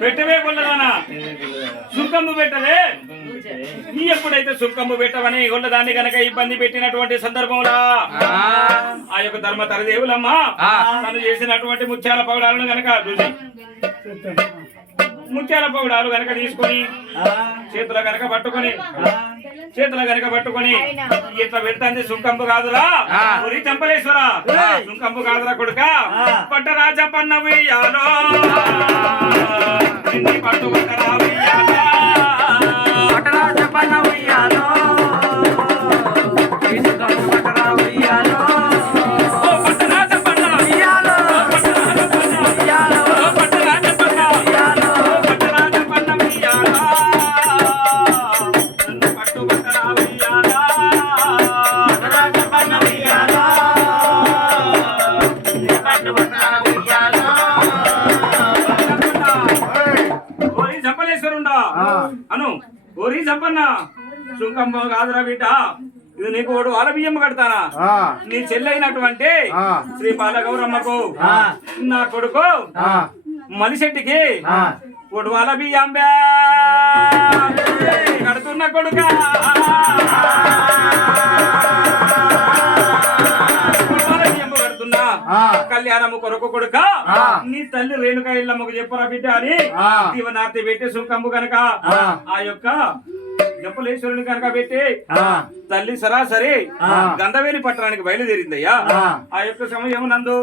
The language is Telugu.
పెట్టవే కొల్లదానా సుక్కంబు పెట్టవే నీ ఎప్పుడైతే సుక్కంబు పెట్టవని కొల్లదాన్ని గనక ఇబ్బంది పెట్టినటువంటి సందర్భంలో ఆ యొక్క ధర్మ తరదేవులమ్మా తను చేసినటువంటి ముత్యాల పగడాలను గనక చూసి ముత్యాల పగడాలు గనక తీసుకొని చేతుల గనక పట్టుకొని ఇట్లా పెడుతుంది సుంకంబు కాదురా ఒరి చంపలేశ్వర సుంకంబు కాదురా కొడుక పట్టరా చంపన్న వెయ్యాలో పట్టుకుంటారా వెయ్యాలో పట్టరా చంపన్న వెయ్యాలో అను ఓరి చెప్పన్న సుంకంబ కాదురా బిడ్డ ఇది నీకు ఓడు వాళ్ళ బియ్యం కడతానా నీ చెల్లైనటువంటి శ్రీ బాలగౌరమ్మకు నా కొడుకు మలిశెట్టికి ఓడు వాళ్ళ బియ్యం కడుతున్న కొడుక కళ్యాణము కొరకు కొడుక నీ తల్లి రేణుకా ఇల్లమ్మకు చెప్పరా బిడ్డ అని దీవనార్తి పెట్టి సుంకంబు కనుక ఆ యొక్క జంపలేశ్వరుని కనుక పెట్టి తల్లి సరాసరి గంధవేలి పట్టణానికి బయలుదేరిందయ్యా ఆ యొక్క సమయం నందు